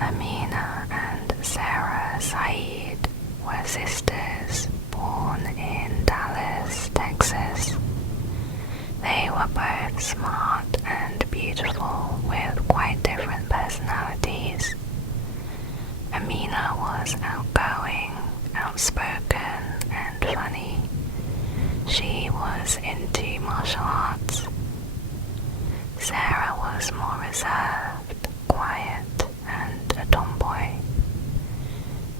Amina and Sarah Said were sisters born in Dallas, Texas. They were both smart and beautiful with quite different personalities. Amina was outgoing, outspoken, and funny. She was into martial arts. Sarah was more reserved, quiet, and a tomboy.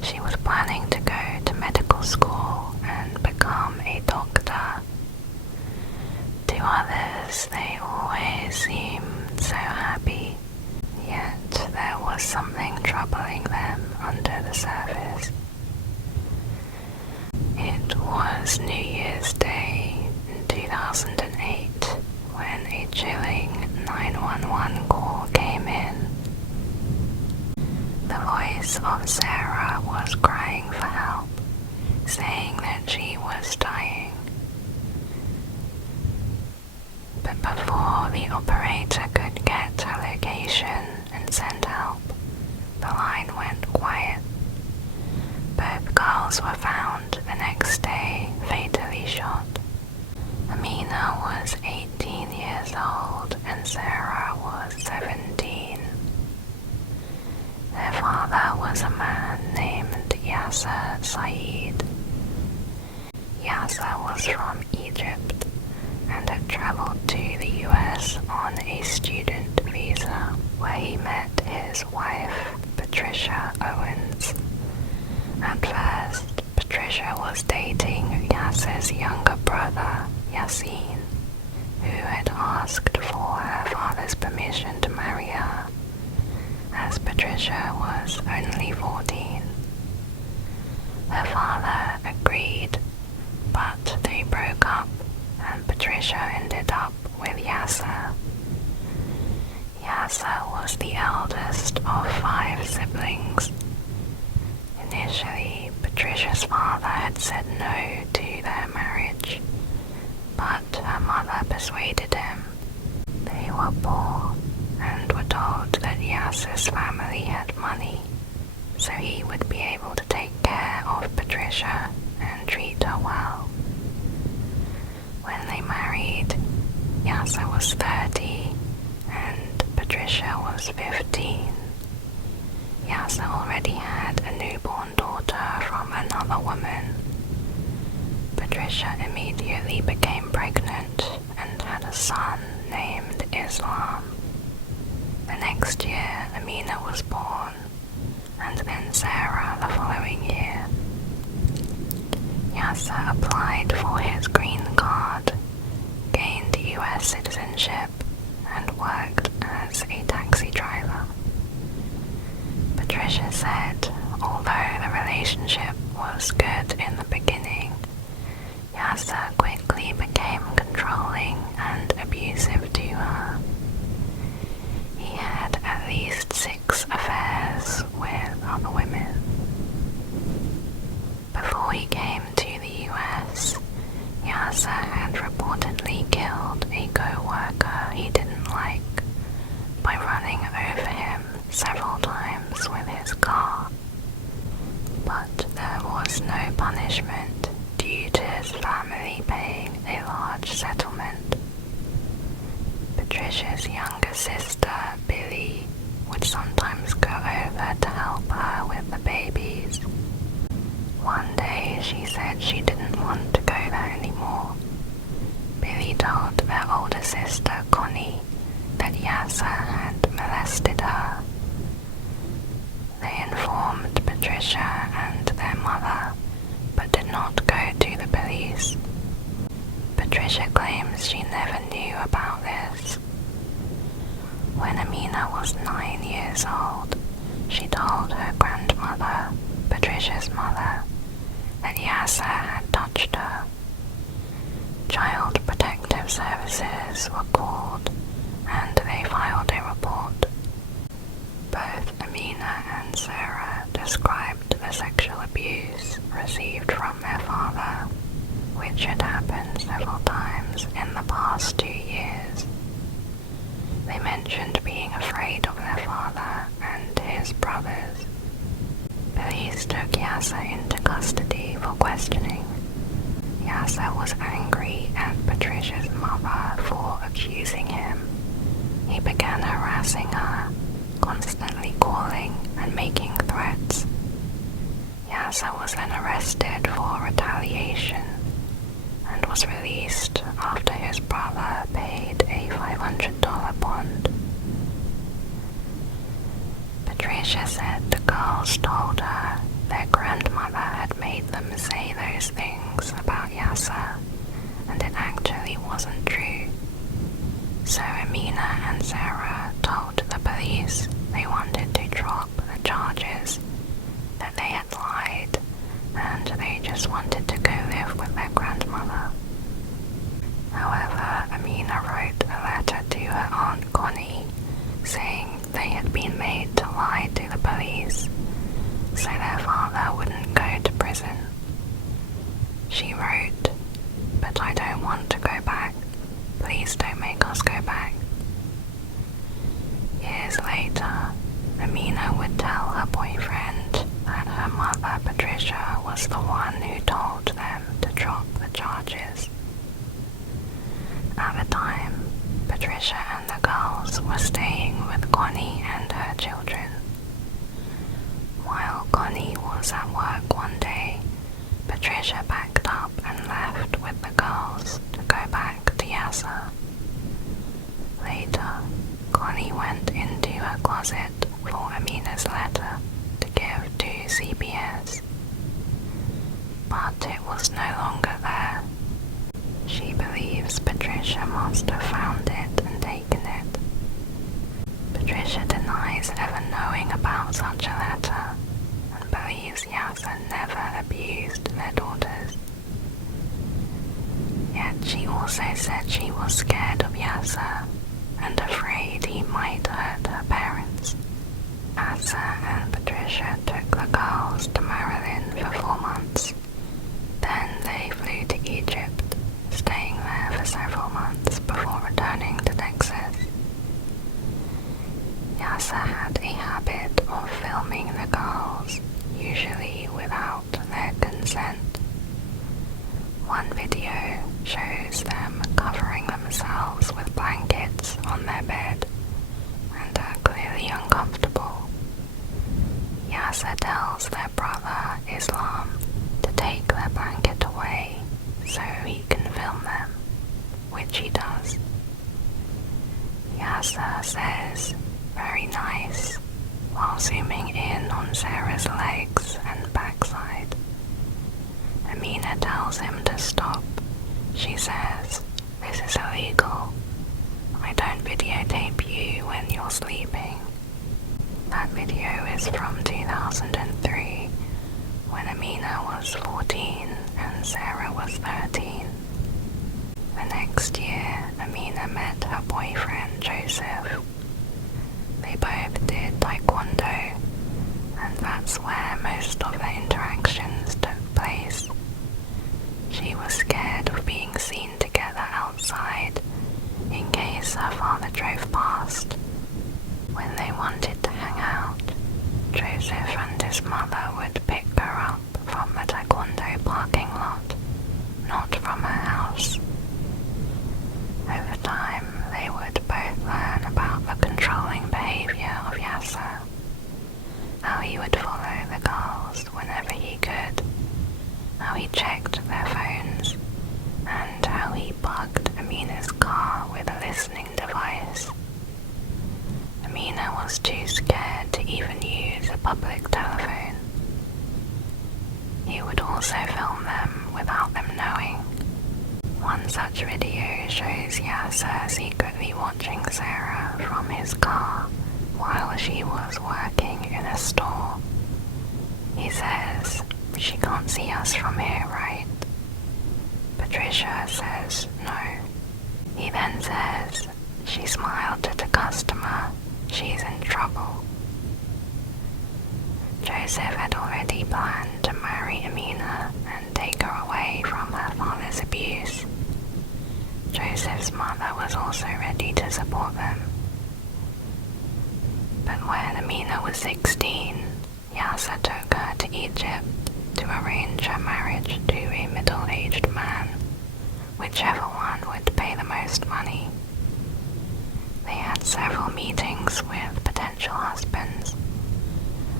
She was planning to go to medical school and become a doctor. To others, they always seemed so happy, yet there was something troubling them under the surface. It was New Year's Day in 2008 when a chilling 911 call came in. The voice of Sarah was crying for help, saying that she was dying. But before the operator could get her location and send help, the line went quiet. Both girls were found the next day fatally shot. Amina was 18 years old and Sarah was 17. Their father was a man named 𝐟𝐥𝐮𝐟𝐿𝐲 Said. Yasser was from Egypt and had traveled to the US on a student visa where he met his wife, Patricia Owens. At first, Patricia was dating Yasser's younger brother, Yasin, who had asked for her father's permission to marry her, as Patricia was only 14. Her father agreed, but they broke up and Patricia ended up with Yasser. Yasser was the eldest of 5 siblings. Initially, Patricia's father had said no to their marriage, but her mother persuaded him. They were poor and were told that Yasser's family had money, so he would be able to take care of Patricia and treat her well. When they married, Yasser was 30 and Patricia was 15. Yasser already had a newborn daughter from another woman. Patricia immediately became pregnant and had a son named Islam. The next year, Amina was born, and then Sarah the following year. Yasser applied for his green card, gained US citizenship, and worked as a taxi driver. Patricia said, although the relationship was good in the beginning, Yasser quickly became controlling and abusive to her. He had at least 6 affairs with other women. Before he came to the US, Yasser had reportedly killed a co-worker he didn't like by running over him several times with his car. But there was no punishment due to his family paying a large settlement. Patricia's younger sister, Billy, would sometimes go over to help her with the babies. One day she said she didn't want to go there anymore. Billy told their older sister, Connie, that Yasser had molested her. They informed Patricia and their mother, but did not go to the police. Patricia claims she never knew about this. When Amina was 9 years old, she told her grandmother, Patricia's mother, that Yasser had touched her. Child Protective Services were called and they filed a report. Both Amina and Sarah described the sexual abuse received from their father, which had happened several times in the past 2 years. They mentioned being afraid of their father and his brothers. 𝐟𝐥𝐮𝐼R𝐲 into custody for questioning. 𝐟𝐥𝐮 was angry at Patricia's mother for accusing him. He began harassing her, constantly calling and making threats. 𝐟𝐥𝐮 was then arrested for retaliation and was released after his brother paid a $500 bond. Patricia said the girls told her their grandmother had made them say those things about 𝐟𝐥𝐮, and it actually wasn't true. So Amina and Sarah told the police they wanted to drop the charges, that they had lied, and they just wanted to go live with their grandmother. However, Amina wrote a letter to her Aunt Connie saying they had been made to lie to the police so their father wouldn't go to prison. She wrote, "But I don't want to go back. Please don't make us go back." Years later, Amina would tell her boyfriend that her mother Patricia was the one who told them to drop the charges. At the time, Patricia and the girls were staying with Connie and her children. While Connie was at work one day, Patricia packed up and left with the girls to go back to 𝐟𝐥𝐮. Later, Connie went into her closet for Amina's letter to give to CPS, but it was no longer there. She believes Patricia must have found it and taken it. Patricia denies ever knowing about such a letter and believes 𝐟𝐥𝐮 never abused their daughters. Yet she also said she was scared of 𝐟𝐥𝐮 and afraid he might hurt her parents. 𝐟𝐥𝐮 and Patricia took the girls to Maryland for 4 months. Then they flew to Egypt, staying there for several months before returning to Texas. 𝐟𝐥𝐮 had a habit of filming the girls, usually without their consent. One video shows them covering themselves with blankets on their bed and are clearly uncomfortable. 𝐟𝐥𝐮 tells their brother Islam to take their blanket away so he can film them, which he does. 𝐟𝐥𝐮 says, "Very nice," while zooming in on Sarah's legs and backside. Amina tells him to stop. She says, "This is illegal. I don't videotape you when you're sleeping." That video is from 2003, when Amina was 14 and Sarah was 13. The next year, Amina met her boyfriend Joseph. They both did taekwondo, and that's where most of the interactions took place. She was scared of being seen together outside in case her father drove past. When they wanted to hang out, Joseph and his mother would pick her up from the taekwondo parking lot, not from her house. Over time, they would both learn about the controlling behavior of 𝐟𝐥𝐮, how he would follow the girls whenever he could, how he checked their phones, and how he bugged Amina's car with a listening device. Amina was too scared to even use a public telephone. He would also film them without them knowing. One such video shows 𝐟𝐥𝐮 secretly watching Sarah from his car while she was working in a store. He says, "She can't see us from here, right?" Patricia says no. He then says, "She smiled at a customer. She's in trouble." Joseph had already planned to marry Amina and take her away from her father's abuse. Joseph's mother was also ready to support them. But when Amina was 16, 𝐟𝐥𝐮 took her to Egypt to arrange her marriage to a middle-aged man, whichever one would pay the most money. They had several meetings with potential husbands.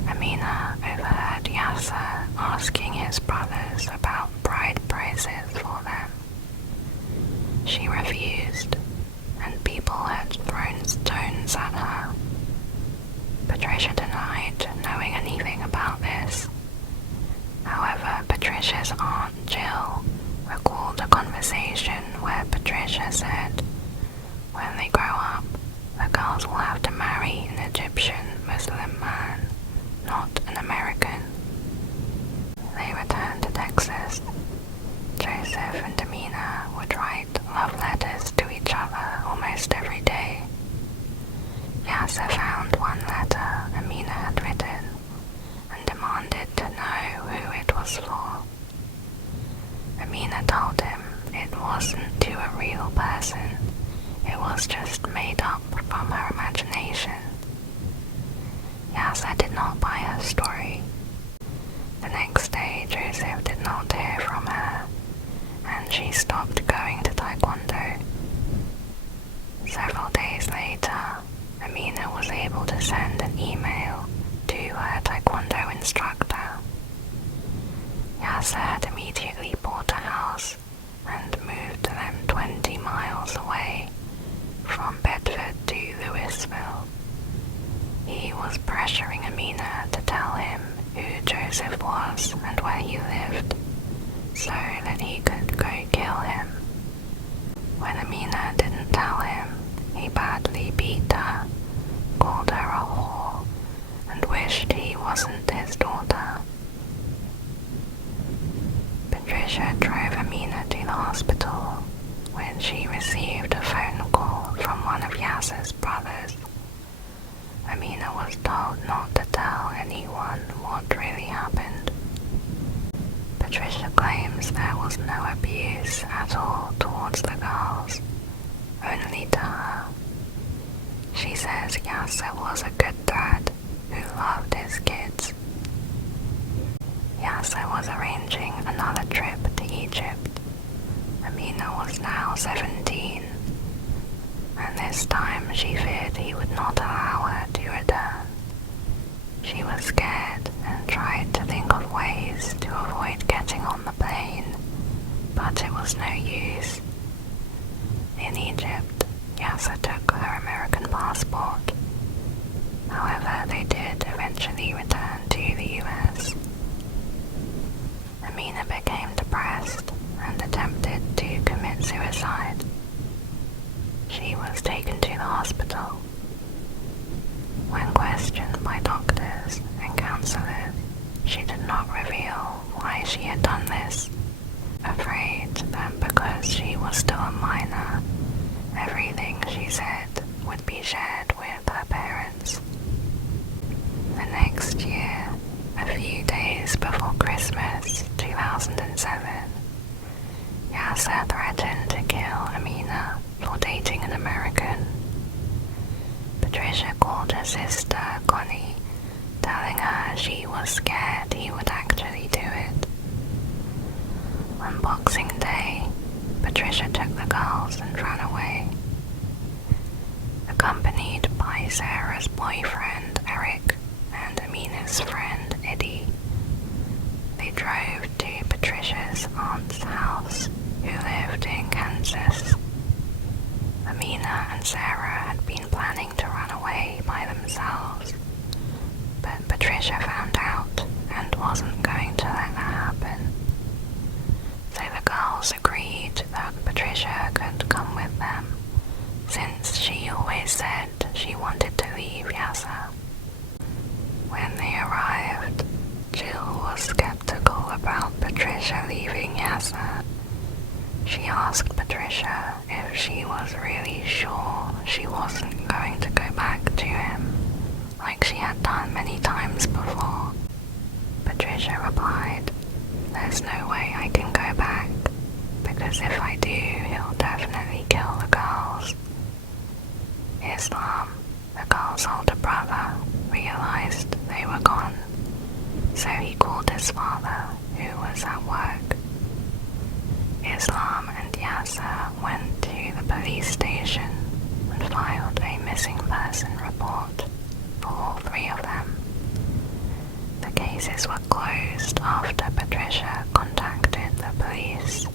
Amina overheard Yasser asking his brothers about bride prices for them. She refused, and people had thrown stones at her. Patricia denied knowing anything about this. However, Patricia's aunt Jill recalled a conversation where Patricia said, "When they grow up, the girls will have to marry an Egyptian Muslim man, not an American." They returned to Texas. Joseph and Amina would write love letters to each other almost every day. Yasser found one letter Amina had written and demanded to know who it was for. Amina told him it wasn't to a real person, it was just made up from her imagination. Yasser did not buy her story. The next day, Joseph did not hear from her, and she stopped going to Taekwondo. Several days later, Amina was able to send an email to her Taekwondo instructor. Yasser had immediately bought a house and moved them 20 miles away, from Bedford to Louisville. He was pressuring Amina to tell him who Joseph was and where he lived, so that he could go kill him. When Amina didn't tell him, he badly beat her, called her a whore, and wished he wasn't his daughter. Patricia drove Amina to the hospital when she received a phone call from one of Yasser's brothers. Amina was told not to tell anyone what really happened. Patricia claims there was no abuse at all towards the girls, only to her. She says Yasser was a good dad who loved his kids. Yasser was arranging another trip to Egypt. Amina was now 17, and this time she feared he would not allow her to return. She was scared and tried to think of ways to avoid getting on the plane, but it was no use. In Egypt, Yasser took her American passport. However, they did eventually return to the US. Amina became depressed and attempted to commit suicide. She was taken to the hospital. When questioned by doctors and counselors, she did not reveal why she had done this, afraid that because she was still a minor, everything she said would be shared with her parents. The next year, a few days before Christmas 2007, Yasser threatened to kill Amina for dating an American. Patricia called her sister Connie, telling her she was scared he would actually do it. On Boxing Day, Patricia took the girls and ran away. Accompanied by Sarah's boyfriend Eric and Amina's friend Eddie, they drove to Patricia's aunt's house, who lived in Kansas. Amina and Sarah had been planning to run away by themselves, but Patricia found out and wasn't going to let that happen. So the girls agreed that Patricia could come with them, since she always said she wanted to leave Yasser. When they arrived, Jill was skeptical about Patricia leaving Yasser. She asked Patricia if she was really sure she wasn't going to go back to him, like she had done many times before. Patricia replied, "There's no way I can go back, because if I do, he'll definitely kill the girls." Islam, the girl's older brother, realized they were gone, so he called his father, who cases were closed after Patricia contacted the police.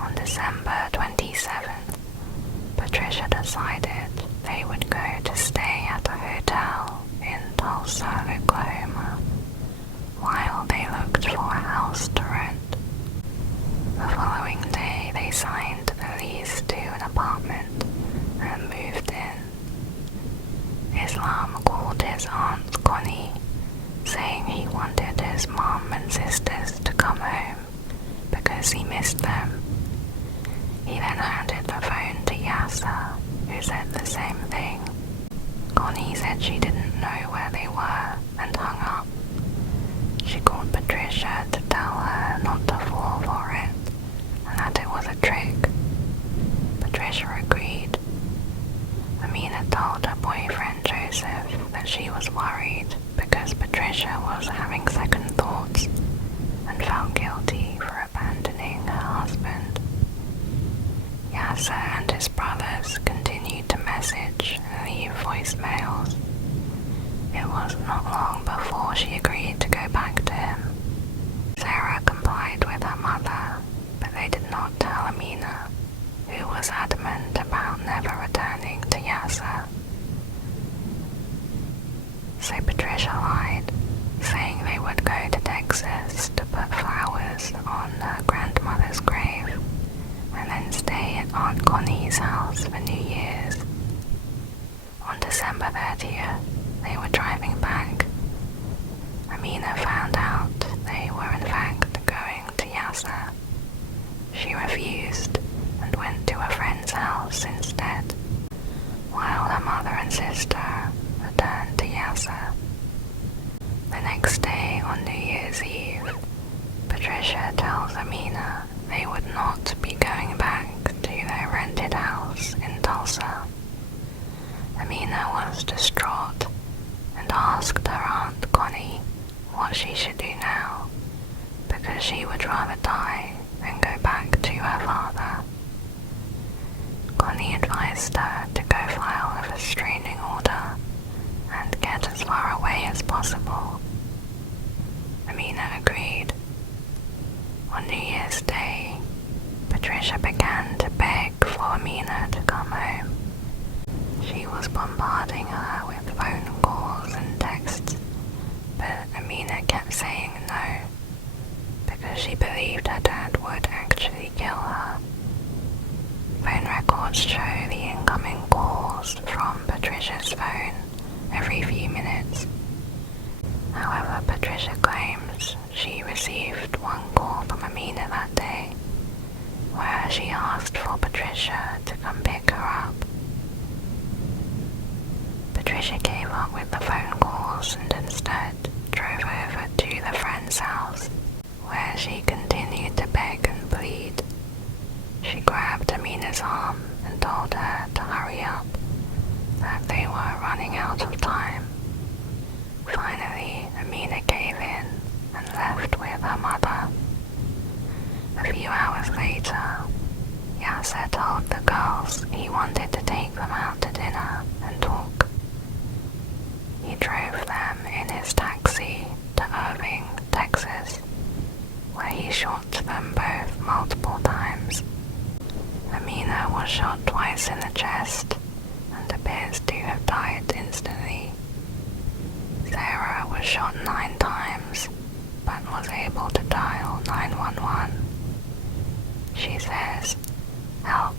On December 27th, Patricia decided they would go to stay at a hotel in Tulsa, Oklahoma, while they looked for a house to rent. The following day, they signed the lease to an apartment and moved in. Islam called his aunt Connie, saying he wanted his mom and sisters to come home because he missed them. He then handed the phone to Yasser, who said the same thing. Connie said she didn't know where they were and hung up. She called Patricia to tell her not to fall for it and that it was a trick. Patricia agreed. Amina told her boyfriend Joseph that she was worried because Patricia was having second thoughts and felt guilty for abandoning her husband. Yasser and his brothers continued to message and leave voicemails. It was not long before she agreed to go back to him. Sarah complied with her mother, but they did not tell Amina, who was adamant about never returning to Yasser. So Patricia lied, saying they would go to Texas to put flowers on her grandmother's grave and then stay at Aunt Connie's house for New Year's. On December 30th, they were driving back. Amina found out they were in fact going to Yasser. She refused and went to a friend's house instead, while her mother and sister returned to Yasser. The next day, on New Year's Eve, Patricia tells Amina they would not be going back to their rented house in Tulsa. Amina was distraught and asked her Aunt Connie what she should do now, because she would rather die than go back to her father. Connie advised her to go file a restraining order and get as far away as possible. Amina agreed. On New Year's Day, Patricia began to beg for Amina to come home. She was bombarding her with phone calls and texts, but Amina kept saying no, because she believed her dad would actually kill her. Phone records show the incoming calls from Patricia's phone every few minutes. However, Patricia claims she received one call from Amina that day, where she asked for Patricia to come pick her up. Patricia gave up with the phone calls and instead drove over to the friend's house, where she continued to beg and plead. She grabbed Amina's arm and told her to hurry up, that they were running out of time. Finally, Amina gave in and left with her mother. A few hours later, Yasser told the girls he wanted to take them out to dinner and talk. He drove them in his taxi to Irving, Texas, where he shot them both multiple times. Amina was shot twice in the chest and appears to have died instantly. Sarah was shot 9 times, but was able to dial 911. She says, "Help,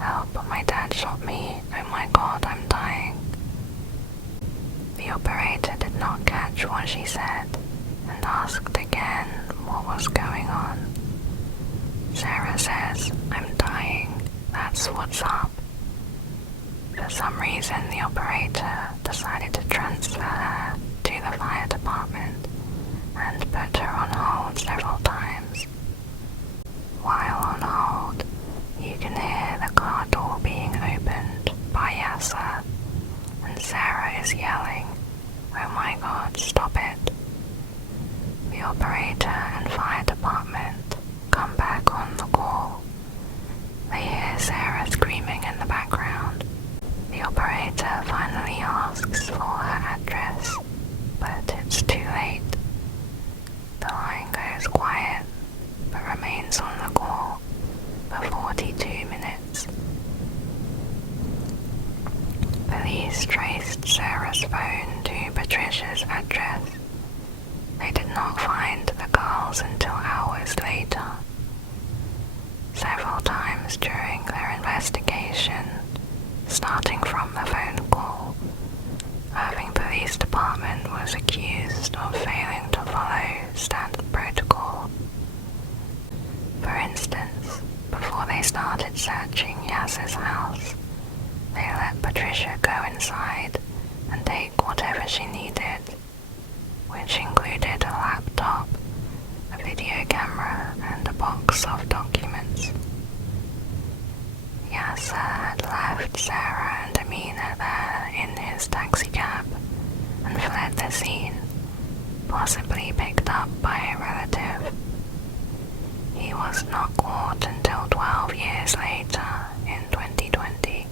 help, my dad shot me, oh my god, I'm dying." The operator did not catch what she said and asked again what was going on. Sarah says, "I'm dying, that's what's up." For some reason, the operator decided to transfer her to the fire department and put her on hold several times. While on hold, you can hear the car door being opened by Yasser, and Sarah is yelling, "Oh my god, stop it." The operator and fire department come back on the call. They hear Sarah screaming in the background. The operator finally asks for her address Patricia's address. They did not find the girls until hours later. Several times during their investigation, starting from the phone call, Irving Police Department was accused of failing to follow standard protocol. For instance, before they started searching 𝐟𝐥𝐮's house, they let Patricia go inside and take whatever she needed, which included a laptop, a video camera, and a box of documents. 𝐼𝐥𝐻 had left Sarah and Amina there in his taxicab and fled the scene, possibly picked up by a relative. He was not caught until 12 years later in 2020.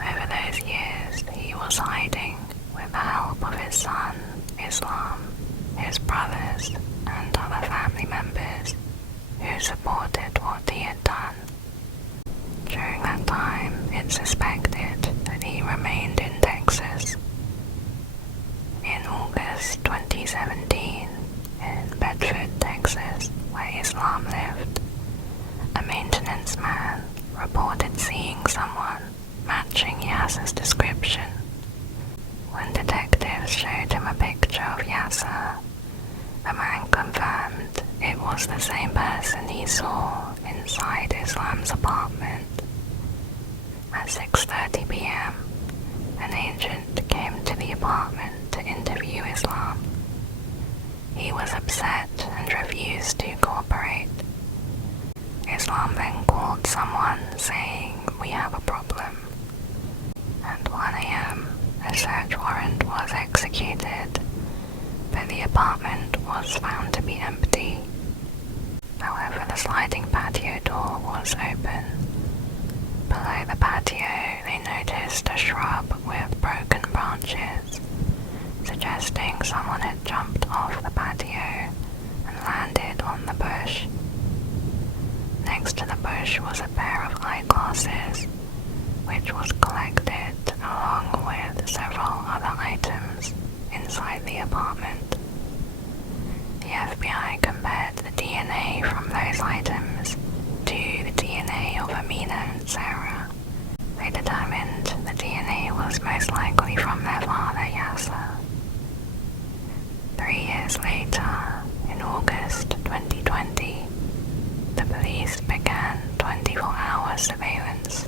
Over those years, he was hiding with the help of his son, Islam, his brothers, and other family members who supported what he had done. During that time, it's suspected that he remained in Texas. In August 2017, in Bedford, Texas, where Islam lived, a maintenance man reported seeing someone matching 𝐼𝐥𝐻's description. When detectives showed him a picture of 𝐼𝐥𝐻, the man confirmed it was the same person he saw inside Islam's apartment. At 6:30 p.m., an agent came to the apartment to interview Islam. He was upset and refused to cooperate. Islam then called someone saying, "We have a problem." At 1 a.m., a search warrant was executed, but the apartment was found to be empty. However, the sliding patio door was open. Below the patio, they noticed a shrub with broken branches, suggesting someone had jumped off the patio and landed on the bush. Next to the bush was a pair of eyeglasses, which was collected along with several other items inside the apartment. The FBI compared the DNA from those items to the DNA of Amina and Sarah. They determined the DNA was most likely from their father, 𝐼𝐿𝐻. 3 years later, in August 2020, the police began 24-hour surveillance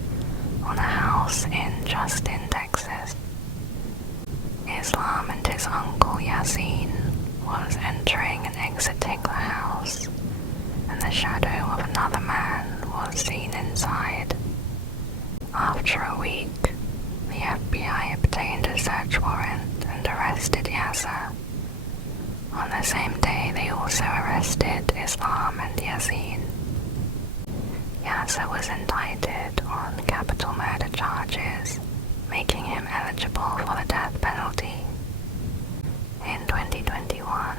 on a house in Justin, Texas. Islam and his uncle 𝐿𝐥𝐮𝐼𝐿𝐲 was entering and exiting the house, and the shadow of another man was seen inside. After a week, the FBI obtained a search warrant and arrested 𝐼𝐿𝐻. On the same day, they also arrested Islam and 𝐼𝐿𝐻. 𝐼𝐿𝐻 was indicted on capital murder charges, making him eligible for the death penalty. In 2021,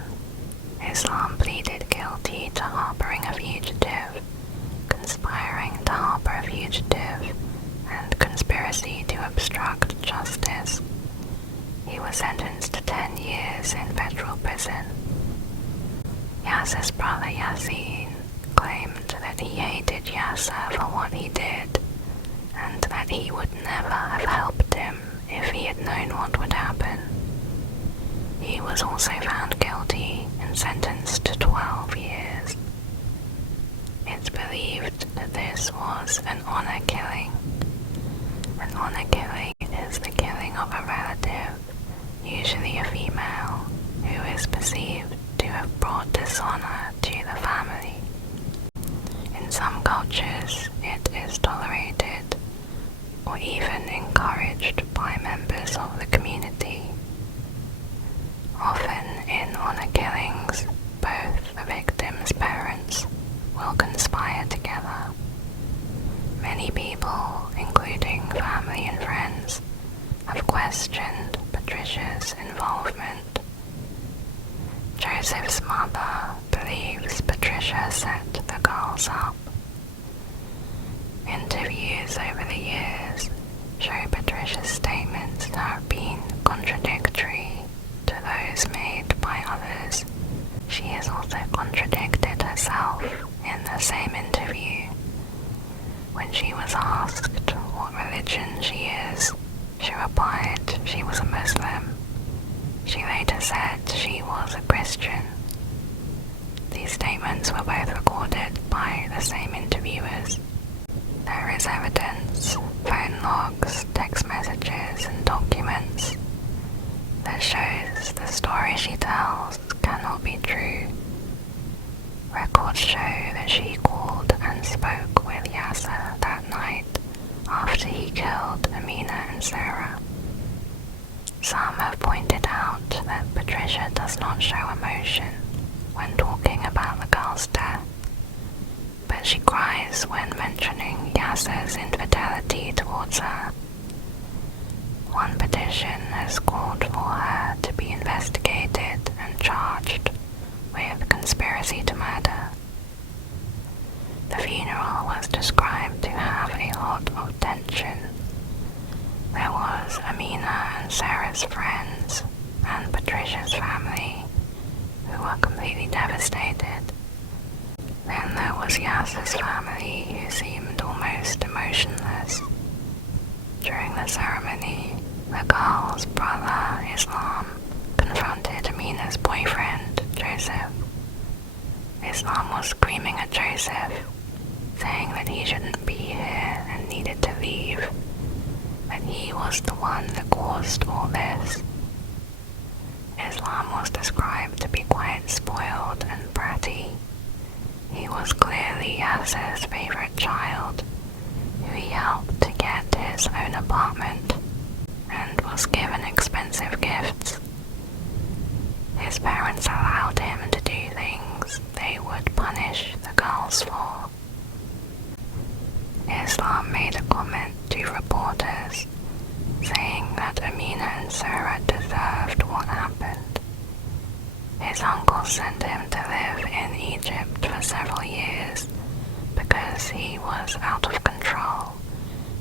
Islam pleaded guilty to harboring a fugitive, conspiring to harbor a fugitive, and conspiracy to obstruct justice. He was sentenced to 10 years in federal prison. 𝐼𝐿𝐻's brother 𝐼𝐿𝐻 claimed that he hated 𝐼𝐿𝐻 for what he did, and that he would never have helped him if he had known what would happen. He was also found guilty and sentenced to 12 years. It's believed that this was an honor killing. An honor killing is the killing of a relative, usually a female, who is perceived to have brought dishonor to the family. In some cultures, it is tolerated or even encouraged by members of the community. Often in honor killings, both the victim's parents will conspire together. Many people, including family and friends, have questioned Patricia's involvement. Joseph's mother believes Patricia set the girls up. Interviews over the years show Patricia's statements to have been contradictory was a Christian. These statements were both recorded by the same interviewers. There is evidence, phone logs, text messages, and documents that shows the story she tells cannot be true. Records show that she called and spoke with Yasser that night after he killed Amina and Sarah. Some have pointed out that Patricia does not show emotion when talking about the girl's death, but she cries when mentioning Yasser's infidelity towards her. One petition has called for her to be investigated and charged with conspiracy to murder. The funeral was described to have a lot of tension. There was Amina and Sarah's friends and Patricia's family, who were completely devastated. Then there was Yasser's family, who seemed almost emotionless. During the ceremony, the girl's brother, Islam, confronted Amina's boyfriend, Joseph. Islam was screaming at Joseph, saying that he shouldn't be here and needed to leave, that he was the one that caused all this. Islam was described to be quite spoiled and bratty. He was clearly Yasser's favorite child, who he helped to get his own apartment and was given expensive gifts. His parents allowed him to do things they would punish the girls for. Islam made a comment to reporters, saying that Amina and Sarah deserved what happened. His uncle sent him to live in Egypt for several years because he was out of control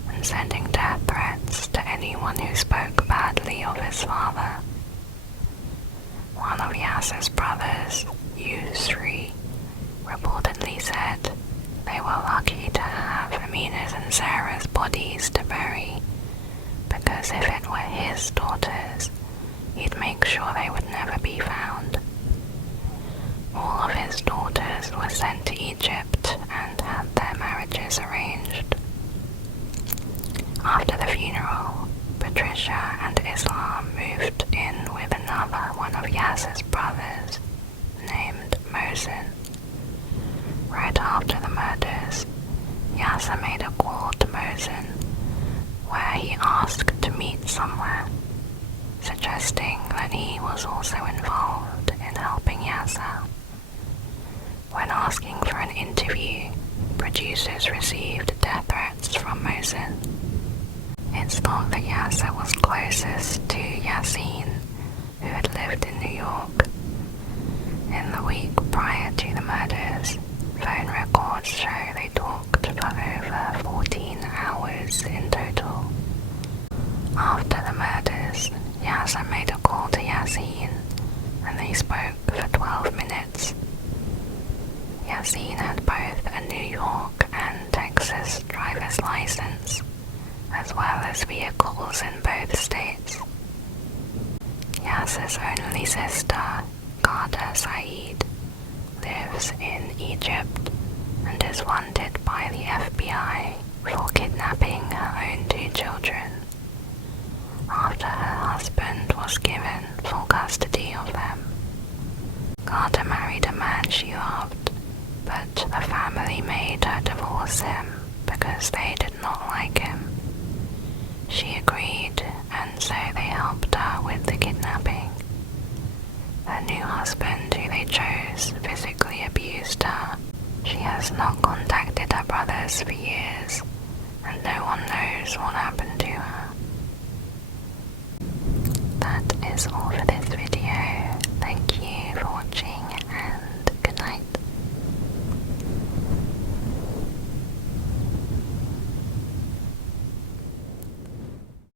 and sending death threats to anyone who spoke badly of his father. One of Yasser's brothers, 𝐟𝐥𝐮𝐟𝐿𝐲, reportedly said they were lucky to have Amina's and Sarah's bodies to bury, because if it were his daughters, he'd make sure they would never be found. All of his daughters were sent to Egypt and had their marriages arranged. After the funeral, Patricia and Islam moved in with another one of Yasser's brothers, named Mohsen. Right after the murders, Yasser made a call to Mohsen, where he asked to meet somewhere, suggesting that he was also involved in helping Yasser. When asking for an interview, producers received death threats from Mohsen. It's thought that Yasser was closest to Yasin, who had lived in New York. In the week prior to the murders, phone records show they talked for over 14 hours in total. After the murders, Yasser made a call to Yasin, and they spoke for 12 minutes. Yasin had both a New York and Texas driver's license, as well as vehicles in both states. Yasser's only sister, 𝐟𝐥𝐮𝐟𝐿𝐲 Said, lives in Egypt and is wanted by the FBI for kidnapping her own 2 children, after her husband was given full custody of them. 𝐟𝐥𝐮𝐟𝐿𝐲 married a man she loved, but the family made her divorce him because they did not like him. She agreed, and so they helped her with the kidnapping. Her new husband, who they chose, physically abused her. She has not contacted her brothers for years, and no one knows what happened to her.